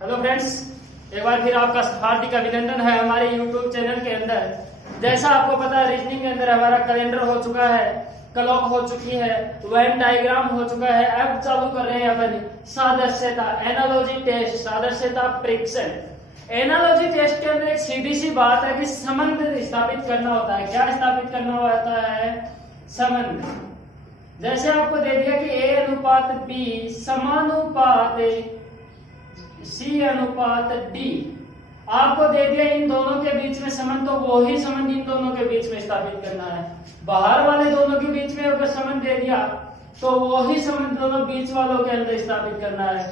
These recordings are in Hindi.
हेलो फ्रेंड्स, एक बार फिर आपका हार्दिक अभिनंदन है हमारे यूट्यूब चैनल के अंदर। जैसा आपको पता है, रीजनिंग के अंदर हमारा कैलेंडर हो चुका है, क्लॉक हो चुकी है, वेन डायग्राम हो चुका है। अब चालू कर रहे हैं अपन सादृश्यता एनालॉजी टेस्ट, सादृश्यता परीक्षण। एनालॉजी टेस्ट के अंदर एक सीधी सी बात है कि संबंध स्थापित करना होता है। क्या स्थापित करना होता है? संबंध। जैसे आपको दे दिया कि ए अनुपात बी समानुपात सी अनुपात डी, आपको दे दिया इन दोनों के बीच में संबंध, तो वही संबंध इन दोनों के बीच में स्थापित करना है। बाहर वाले दोनों के बीच में अगर संबंध दे दिया तो वही संबंध दोनों बीच वालों के अंदर स्थापित करना है।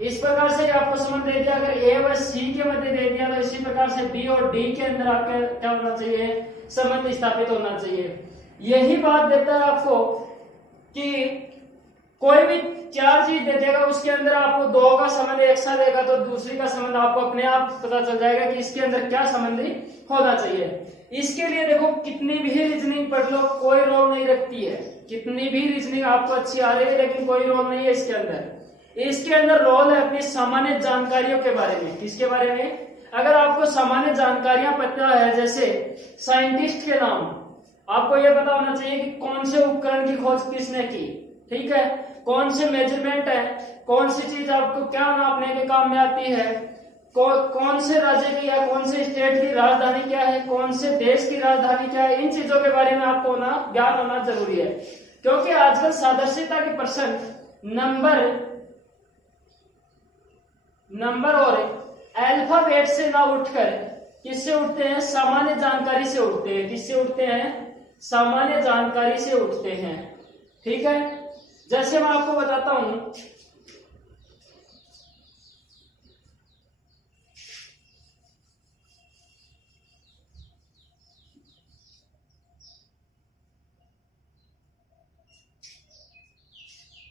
इस प्रकार से आपको संबंध दे दिया, अगर ए व सी के मध्य दे दिया तो इसी प्रकार से बी और डी के अंदर आपके क्या होना चाहिए? संबंध स्थापित होना चाहिए। यही बात देता है आपको कि कोई भी चार चीज दे देगा, उसके अंदर आपको दो का संबंध एक साथ देगा तो दूसरी का संबंध आपको अपने आप पता चल जाएगा कि इसके अंदर क्या संबंध होना चाहिए। इसके लिए देखो, कितनी भी रीजनिंग पढ़ लो कोई रोल नहीं रखती है। कितनी भी रीजनिंग आपको अच्छी आ रही है लेकिन कोई रोल नहीं है इसके अंदर। इसके अंदर रोल है अपनी सामान्य जानकारियों के बारे में। किसके बारे में? अगर आपको सामान्य जानकारियां पता है, जैसे साइंटिस्ट के नाम, आपको यह पता होना चाहिए कि कौन से उपकरण की खोज किसने की, ठीक है, कौन से मेजरमेंट है, कौन सी चीज आपको क्या नापने के काम में आती है, कौन से राज्य की या कौन से स्टेट की राजधानी क्या है, कौन से देश की राजधानी क्या है। इन चीजों के बारे में आपको ज्ञान होना जरूरी है, क्योंकि आजकल सादृश्यता के प्रश्न नंबर और अल्फाबेट से ना उठकर किससे उठते हैं? सामान्य जानकारी से उठते हैं। किससे उठते हैं? सामान्य जानकारी से उठते हैं, ठीक है। जैसे मैं आपको बताता हूं,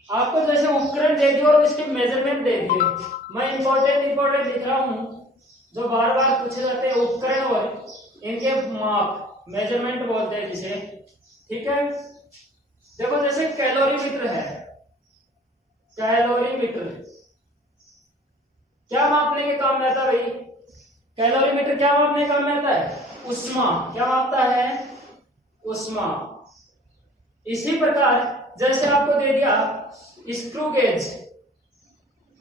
आपको जैसे उपकरण दे दिए और इसके मेजरमेंट दे दिए। मैं इंपॉर्टेंट लिख रहा हूं, जो बार बार पूछे जाते हैं उपकरण और इनके माप, मेजरमेंट बोलते हैं जिसे, ठीक है। देखो, जैसे कैलोरीमीटर है, कैलोरीमीटर क्या मापने के काम में आता है भाई? कैलोरीमीटर क्या मापने के काम में आता है? ऊष्मा। क्या मापता है? ऊष्मा। इसी प्रकार जैसे आपको दे दिया screw gauge,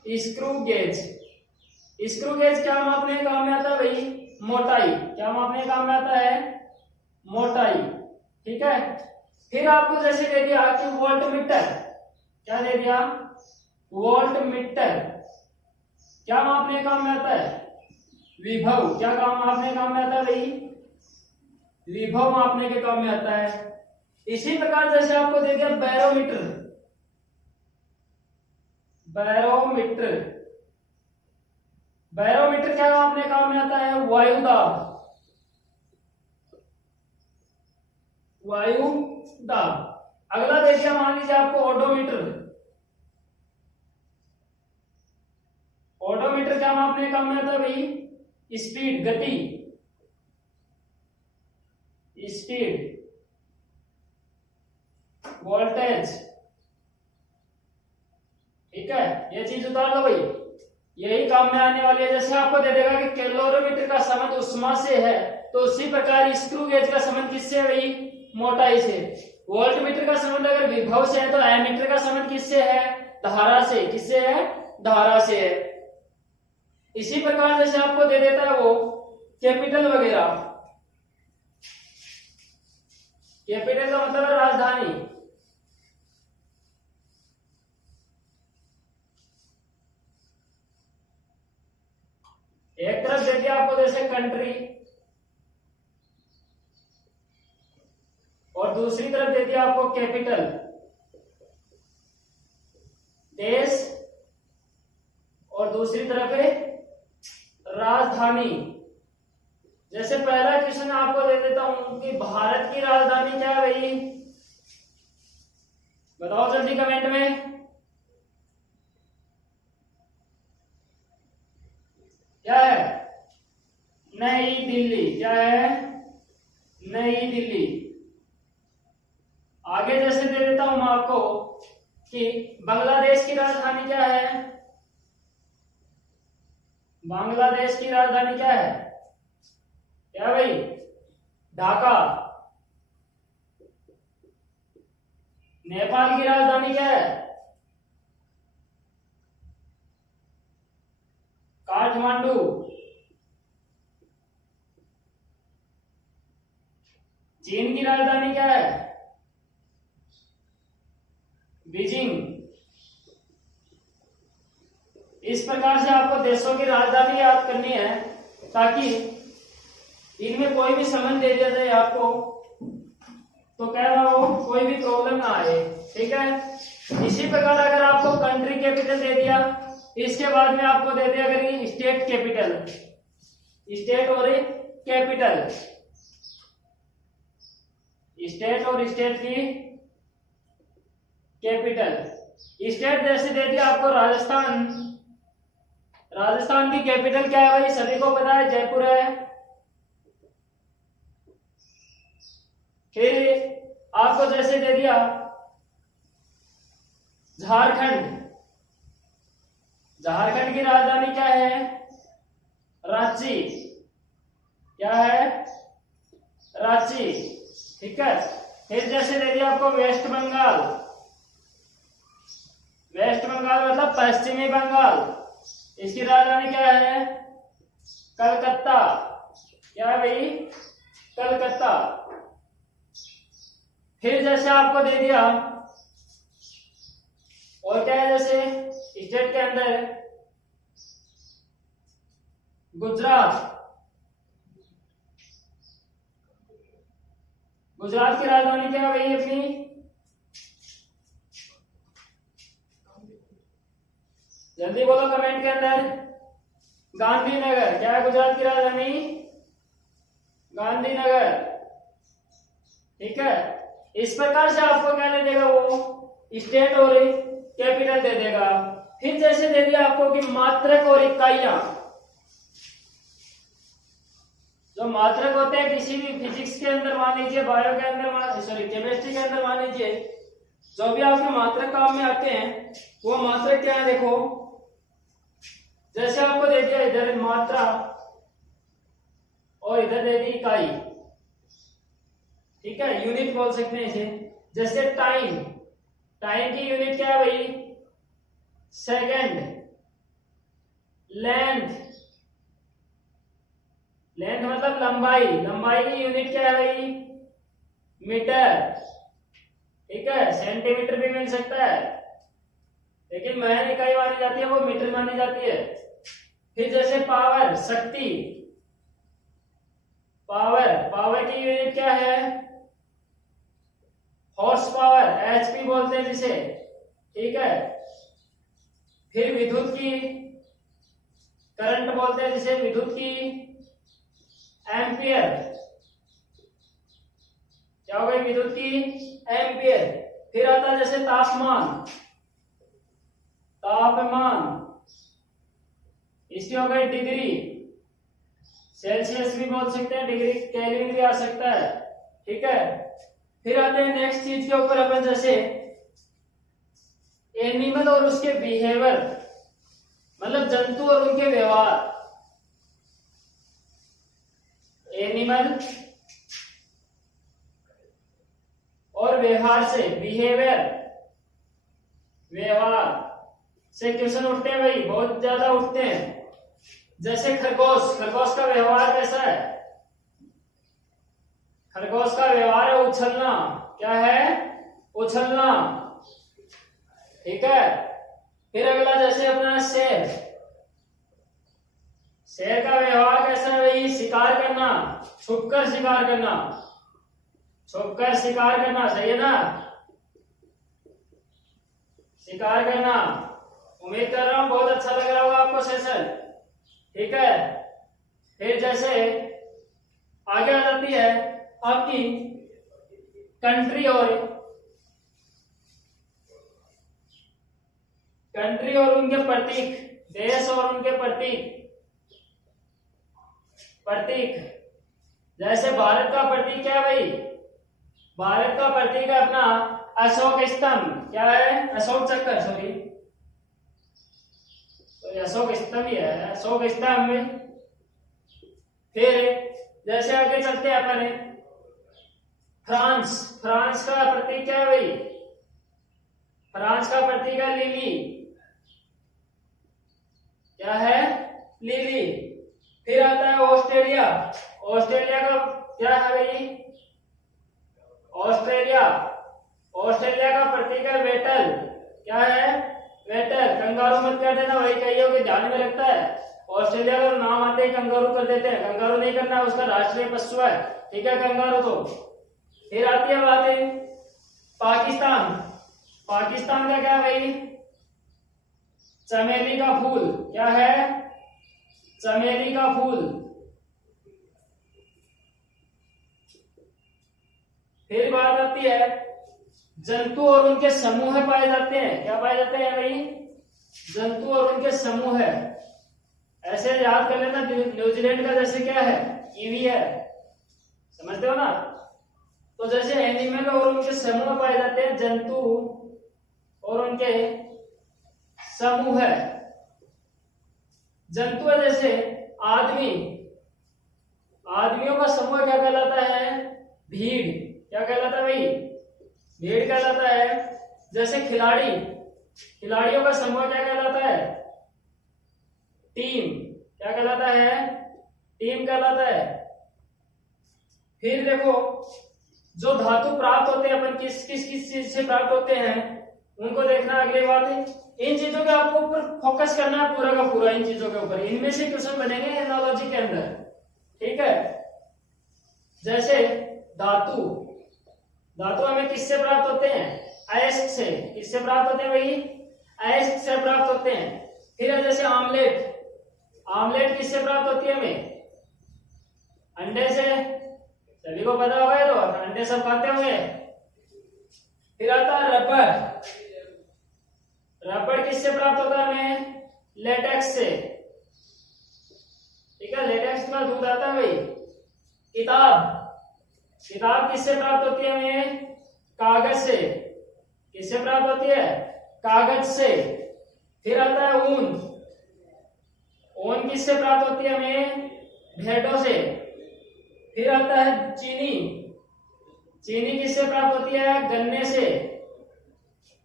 screw gauge, screw gauge क्या मापने के काम में आता है भाई? मोटाई। क्या मापने के काम में आता है? मोटाई, ठीक है। फिर आपको जैसे दे दिया कि वोल्ट मीटर, क्या दे दिया? वोल्ट मीटर क्या मापने के काम में आता है? विभव। क्या काम मापने के काम में आता है भाई? विभव मापने के काम में आता है। इसी प्रकार जैसे आपको दे दिया बैरोमीटर, बैरोमीटर, बैरोमीटर क्या मापने के काम में आता है? वायु दाब, वायु दाब। अगला देखिए, मान लीजिए आपको ओडोमीटर, ओडोमीटर क्या मापने का काम में आता है भाई? स्पीड, गति, स्पीड, वोल्टेज, ठीक है। ये चीज उतार लो भाई, यही काम में आने वाली है। जैसे आपको दे देगा कि कैलोरीमीटर का संबंध ऊष्मा से है, तो उसी प्रकार स्क्रू गेज का संबंध किससे है भाई? मोटाई से। वोल्ट मीटर का संबंध अगर विभव से है तो एमीटर का संबंध किससे है? धारा से। किससे है? धारा से है। इसी प्रकार जैसे आपको दे देता है वो कैपिटल वगैरह, कैपिटल का मतलब है राजधानी, एक तरफ दे दिया आपको जैसे कंट्री और दूसरी तरफ दे दिया आपको कैपिटल, देश, और दूसरी तरफ है राजधानी। जैसे पहला क्वेश्चन आपको दे देता हूं कि भारत की राजधानी क्या है भाई? बताओ जल्दी कमेंट में, क्या है? नई दिल्ली। क्या है? नई दिल्ली। आगे जैसे दे देता हूं मैं आपको कि बांग्लादेश की राजधानी क्या है? बांग्लादेश की राजधानी क्या है? क्या भाई? ढाका। नेपाल की राजधानी क्या है? काठमांडू। चीन की राजधानी क्या है? बीजिंग। इस प्रकार से आपको देशों की राजधानी याद करनी है ताकि इनमें कोई भी समन दे दिया जाए आपको तो क्या ना हो, कोई भी प्रॉब्लम ना आए। ठीक है। इसी प्रकार अगर आपको कंट्री कैपिटल दे दिया, इसके बाद में आपको दे दिया अगर स्टेट कैपिटल, स्टेट और कैपिटल, स्टेट और स्टेट की कैपिटल। स्टेट जैसे दे दिया आपको राजस्थान, राजस्थान की कैपिटल क्या है भाई? सभी को पता है, जयपुर है। फिर आपको जैसे दे दिया झारखंड, झारखंड की राजधानी क्या है? रांची। क्या है? रांची। ठीक है। फिर जैसे दे दिया आपको वेस्ट बंगाल, वेस्ट बंगाल मतलब पश्चिमी बंगाल, इसकी राजधानी क्या है? कलकत्ता। क्या है भाई? कलकत्ता। फिर जैसे आपको दे दिया और क्या है, जैसे स्टेट के अंदर गुजरात, गुजरात की राजधानी क्या है भाई अपनी? जल्दी बोलो कमेंट के अंदर। गांधीनगर। क्या है गुजरात की राजधानी? गांधीनगर। ठीक है। इस प्रकार से आपको क्या दे देगा? वो स्टेट और कैपिटल दे देगा। फिर जैसे दे दिया आपको कि मात्रक और इकाइयां, जो मात्रक होते हैं किसी भी फिजिक्स के अंदर मान लीजिए, बायो के अंदर सॉरी केमिस्ट्री के अंदर मान लीजिए, जो भी आपके मात्रक काम में आते हैं वो मात्रक क्या है? देखो जैसे आपको दे दिया इधर मात्रा और इधर दे दी इकाई। ठीक है, यूनिट बोल सकते हैं इसे। जैसे टाइम, टाइम की यूनिट क्या है भाई? सेकंड। लेंथ, लेंथ मतलब लंबाई, लंबाई की यूनिट क्या है भाई? मीटर। ठीक है, सेंटीमीटर भी मिल सकता है लेकिन मेन इकाई मानी जाती है वो मीटर मानी जाती है। फिर जैसे पावर, शक्ति, पावर, पावर की यूनिट क्या है? हॉर्स पावर, एचपी बोलते हैं जिसे। ठीक है। फिर विद्युत की, करंट बोलते हैं जिसे, विद्युत की एम्पियर। क्या हो गई? विद्युत की एम्पियर। फिर आता है जैसे तापमान, तापमान, इसकी हो गई डिग्री, सेल्सियस भी बोल सकते हैं, डिग्री केल्विन भी आ सकता है। ठीक है। फिर आते हैं नेक्स्ट चीज के ऊपर अपन, जैसे एनिमल और उसके बिहेवियर, मतलब जंतु और उनके व्यवहार। एनिमल और व्यवहार से, बिहेवियर, व्यवहार से क्वेश्चन उठते हैं भाई, बहुत ज्यादा उठते हैं। जैसे खरगोश, खरगोश का व्यवहार कैसा है? खरगोश का व्यवहार है उछलना। क्या है? उछलना। ठीक है। फिर अगला जैसे अपना शेर, शेर का व्यवहार कैसा है भाई? शिकार करना, छुपकर शिकार करना, छुपकर शिकार करना, सही है ना? शिकार करना। उम्मीद कर रहा हूं बहुत अच्छा लग रहा होगा आपको सेशन। ठीक है। फिर जैसे आगे आ जाती है आपकी कंट्री और, कंट्री और उनके प्रतीक, देश और उनके प्रतीक, प्रतीक। जैसे भारत का प्रतीक क्या है भाई? भारत का प्रतीक है अपना अशोक स्तंभ। क्या है? अशोक चक्र, सॉरी तो अशोक स्तंभ ही है, अशोक स्तंभ में। फिर जैसे आगे चलते हैं अपन, फ्रांस, फ्रांस का प्रतीक क्या है भाई? फ्रांस का प्रतीक है लिली। क्या है? लिली। फिर आता है ऑस्ट्रेलिया, ऑस्ट्रेलिया का क्या है भाई? ऑस्ट्रेलिया, ऑस्ट्रेलिया का प्रतीक है वेटल। क्या है? वेटल। कंगारू मत कर देना भाई, कईयों के ध्यान में रखता है, ऑस्ट्रेलिया का नाम आते ही कंगारू कर देते हैं। कंगारू नहीं करना है, उसका राष्ट्रीय पशु है, ठीक है, कंगारू तो। फिर आती है बात पाकिस्तान, पाकिस्तान का क्या है भाई? चमेली का फूल। क्या है? चमेली का फूल। फिर बात आती है जंतु और उनके समूह पाए जाते हैं। क्या पाए जाते हैं भाई? जंतु और उनके समूह है। ऐसे याद कर लेना, न्यूजीलैंड का जैसे क्या है? कीवी है, समझते हो ना? तो जैसे एनिमल और उनके समूह पाए जाते हैं, जंतु और उनके समूह है। जंतु है जैसे आदमी, आदमियों का समूह क्या कहलाता है? भीड़। क्या कहलाता है भाई? भीड़ कहलाता है। जैसे खिलाड़ी, खिलाड़ियों का समूह क्या कहलाता है? टीम। क्या कहलाता है? टीम कहलाता है। फिर देखो, जो धातु प्राप्त होते हैं अपन किस किस किस चीज से प्राप्त होते हैं उनको देखना। अगली बात है, इन चीजों के आपको ऊपर फोकस करना है पूरा का पूरा, इन चीजों के ऊपर। इनमें से क्वेश्चन बनेंगे एनालॉजी के अंदर, ठीक है। जैसे धातु, धातु हमें किससे प्राप्त होते हैं? अयस्क से। किससे प्राप्त होते हैं भाई? अयस्क से प्राप्त होते हैं। फिर है जैसे आमलेट, आमलेट किससे प्राप्त होती है हमें? अंडे से। सभी को पता होगा, तो अंडे सब खाते होंगे। फिर आता है रबर, रबर किससे प्राप्त होता है हमें? लेटेक्स से, ठीक है, लेटेक्स का दूध आता है भाई। किताब, किताब किससे प्राप्त होती है हमें? कागज से। किससे प्राप्त होती है? कागज से। फिर आता है ऊन, ऊन किससे प्राप्त होती है हमें? भेड़ों से। फिर आता है चीनी, चीनी किससे प्राप्त होती है? गन्ने से।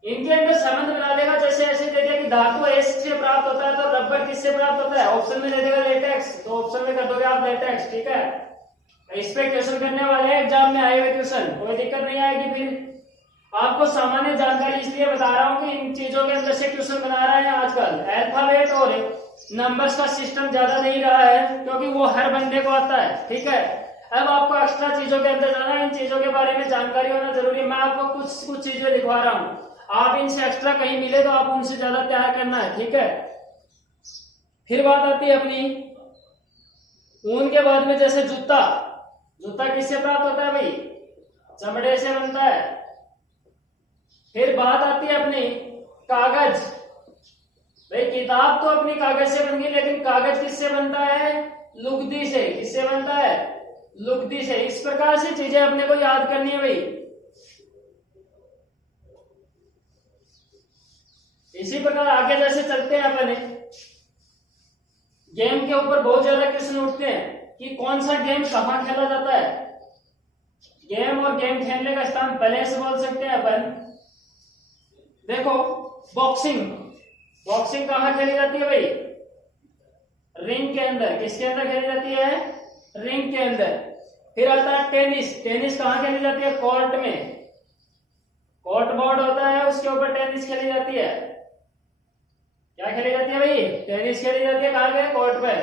इनके अंदर संबंध बना देगा, जैसे ऐसे दे दिया कि धातु अयस्क से प्राप्त होता है, तो रबर किससे प्राप्त होता है? ऑप्शन में दे देगा लेटेक्स, तो ऑप्शन में कर दोगे आप लेटेक्स, ठीक है। इस पे क्वेश्चन करने वाले हैं एग्जाम में आए हुए क्वेश्चन, कोई दिक्कत नहीं आएगी। फिर आपको सामान्य जानकारी इसलिए बता रहा हूं कि इन चीजों के अंदर से क्वेश्चन बना रहे हैं आजकल। अल्फाबेट और नंबर्स का सिस्टम ज्यादा नहीं रहा है, क्योंकि वो हर बंदे को आता है, ठीक है। अब आपको एक्स्ट्रा चीजों के अंदर जाना है, इन चीजों के बारे में जानकारी होना जरूरी है। मैं आपको कुछ चीजें लिखवा रहा हूं, आप इनसे एक्स्ट्रा कहीं मिले तो आप उनसे ज्यादा तैयार करना है, ठीक है। फिर बात आती है अपनी ऊन के बाद में, जैसे जूता, जूता किससे प्राप्त होता है भाई? चमड़े से बनता है। फिर बात आती है अपनी कागज, भाई किताब तो अपनी कागज से बन गई, लेकिन कागज किससे बनता है? लुगदी से। किससे बनता है? लुगदी से। इस प्रकार से चीजें अपने को याद करनी है भाई। इसी प्रकार आगे जैसे चलते हैं अपन, गेम के ऊपर बहुत ज्यादा क्वेश्चन उठते हैं कि कौन सा गेम कहां खेला जाता है। गेम और गेम खेलने का स्थान पहले से बोल सकते हैं अपन। देखो, बॉक्सिंग, बॉक्सिंग कहां खेली जाती है भाई? रिंग के अंदर। किसके अंदर खेली जाती है? रिंग के अंदर। फिर आता है टेनिस, टेनिस कहां खेली जाती है? कोर्ट में। कोर्ट बोर्ड होता है, उसके ऊपर टेनिस खेली जाती है। क्या खेली जाती है भाई? टेनिस खेली जाती है। कहां पे? कोर्ट पे।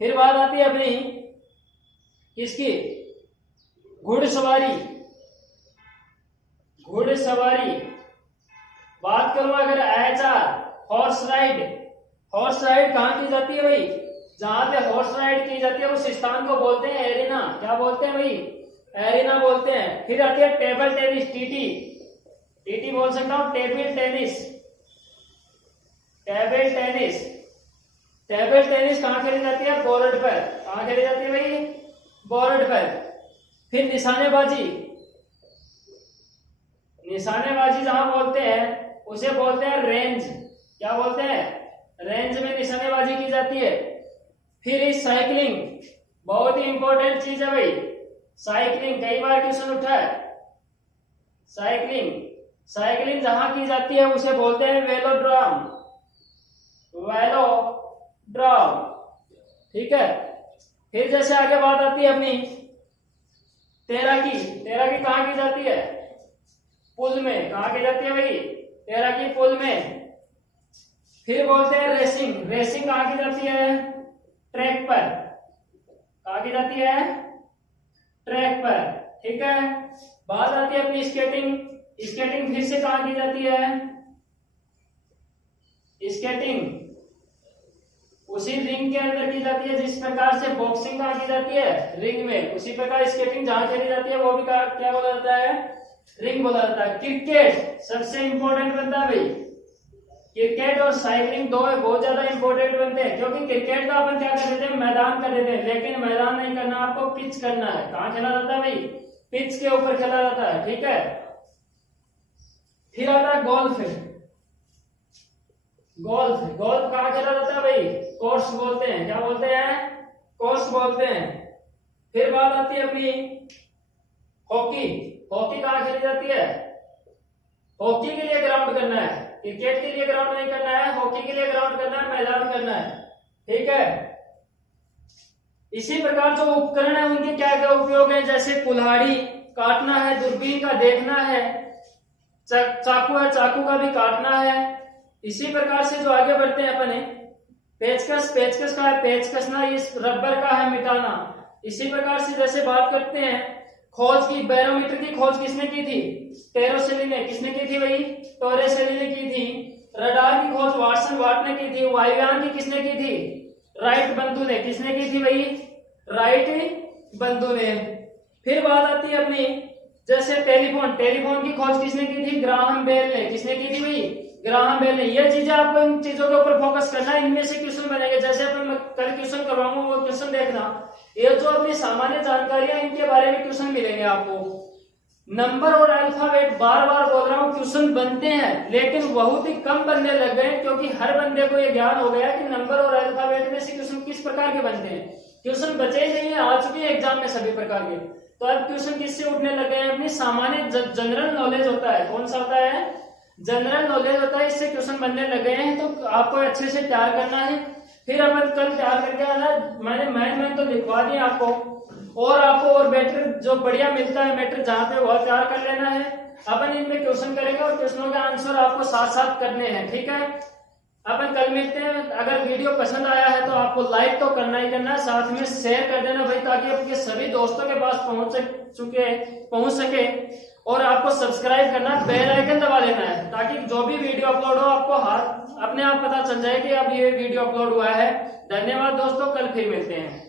फिर बात आती है अपनी किसकी? घुड़सवारी, घुड़सवारी। बात करूं अगर आचार, हॉर्स राइड, हॉर्स राइड कहां की जाती है भाई? जहां पे हॉर्स राइड की जाती है उस स्थान को बोलते हैं एरिना। क्या बोलते हैं भाई? एरिना बोलते हैं। फिर आती है टेबल टेनिस, टीटी, टीटी बोल सकता हूं, table tennis, table tennis. Table tennis कहां खेली जाती है? बोर्ड पर। कहां खेली जाती है भाई? बोर्ड पर। फिर निशानेबाजी, निशानेबाजी जहां बोलते हैं उसे बोलते हैं रेंज। क्या बोलते हैं? रेंज में निशानेबाजी की जाती है। फिर इस साइकिलिंग, बहुत ही इंपॉर्टेंट चीज है भाई, साइकिलिंग कई बार क्वेश्चन उठा है। साइकिलिंग, साइकिलिंग जहां की जाती है उसे बोलते हैं वेलोड्रम, वेलोड्रम, ठीक है। फिर जैसे आगे बात आती है अपनी तैराकी, तैराकी कहाँ की जाती है? पुल में। कहाँ की जाती है भाई? तैराकी पुल में। फिर बोलते हैं रेसिंग, रेसिंग कहाँ की जाती है? ट्रैक पर। कहाँ की जाती है? ट्रैक पर, ठीक है। बात आती है अपनी स्केटिंग, स्केटिंग फिर से कहाँ की जाती है? स्केटिंग उसी रिंग के अंदर की जाती है जिस प्रकार से बॉक्सिंग कहाँ की जाती है? रिंग में। उसी प्रकार स्केटिंग जहां खेली जाती है वो भी क्या बोला जाता है? रिंग बोला जाता है। क्रिकेट सबसे इंपॉर्टेंट बनता है भाई, क्रिकेट और साइकिलिंग दो बहुत ज्यादा इंपॉर्टेंट बनते हैं, क्योंकि क्रिकेट का अपन क्या कर देते हैं? मैदान कर देते हैं, लेकिन मैदान नहीं करना, आपको पिच करना है। कहाँ खेला जाता है भाई? पिच के ऊपर खेला जाता है, ठीक है। फिर आता है गोल्फ, गोल्फ, गोल्फ कहाँ खेला जाता है भाई? कोर्स बोलते हैं, क्या बोलते हैं? कोर्स बोलते हैं। फिर बात आती है अपनी हॉकी, हॉकी कहाँ खेली जाती है? हॉकी के लिए ग्राउंड करना है, क्रिकेट के लिए ग्राउंड नहीं करना है, हॉकी के लिए ग्राउंड करना है, मैदान करना है, ठीक है। इसी प्रकार जो उपकरण है उनके क्या क्या उपयोग है? जैसे कुल्हाड़ी काटना है, दूरबीन का देखना है, चाकू है, चाकू का भी काटना है। इसी प्रकार से जो आगे बढ़ते हैं अपने पेचकस, पेचकस का है पेचकसना, इस रबर का है मिटाना। इसी प्रकार से जैसे बात करते हैं खोज की, बैरोमीटर की खोज किसने की थी? टेरोसेली ने। किसने की थी भाई? टोरेसेली ने की थी। रडार की खोज वाटसन वाट ने की थी। वायुयान की किसने की थी? राइट बंधु ने। किसने की थी भाई? राइट बंधु ने। फिर बात आती है अपनी जैसे टेलीफोन, टेलीफोन की खोज किसने की थी? ग्राहम बेल ने। किसने की थी भाई? ग्राहम बेल ने। ये चीजें आपको इन चीजों के ऊपर फोकस करना है, इनमें से क्वेश्चन बनेंगे। जैसे अपन कल क्वेश्चन करवाऊंगा वो क्वेश्चन देखना, ये जो अपनी सामान्य जानकारियां इनके बारे में क्वेश्चन मिलेंगे आपको। नंबर और अल्फाबेट बार बार बोल रहा हूँ क्वेश्चन बनते हैं, लेकिन बहुत ही कम बनने लग गए, क्योंकि हर बंदे को ये ज्ञान हो गया कि नंबर और अल्फाबेट में से क्वेश्चन किस प्रकार के बनते हैं। क्वेश्चन बचे ही नहीं है, आ चुके हैं एग्जाम में सभी प्रकार के। तो अब क्वेश्चन किससे उठने लगे हैं? अपनी सामान्य जनरल नॉलेज होता है। कौन सा होता है? जनरल नॉलेज होता है, इससे क्वेश्चन बनने लगे हैं। तो आपको अच्छे से तैयार करना है। फिर अपन कल तैयार करके आना, मैंने मैन तो लिखवा दिया आपको, और आपको और बेटर जो बढ़िया मिलता है मैटर जहाँ पे वह तैयार कर लेना है। अपन इनमें क्वेश्चन करेंगे और क्वेश्चनों के आंसर आपको साथ साथ करने हैं, ठीक है। अपन कल मिलते हैं। अगर वीडियो पसंद आया है तो आपको लाइक तो करना ही करना है, साथ में शेयर कर देना भाई, ताकि आपके सभी दोस्तों के पास पहुंच सके। और आपको सब्सक्राइब करना, बेल आइकन दबा देना है, ताकि जो भी वीडियो अपलोड हो आपको अपने आप पता चल जाए कि अब ये वीडियो अपलोड हुआ है। धन्यवाद दोस्तों, कल फिर मिलते हैं।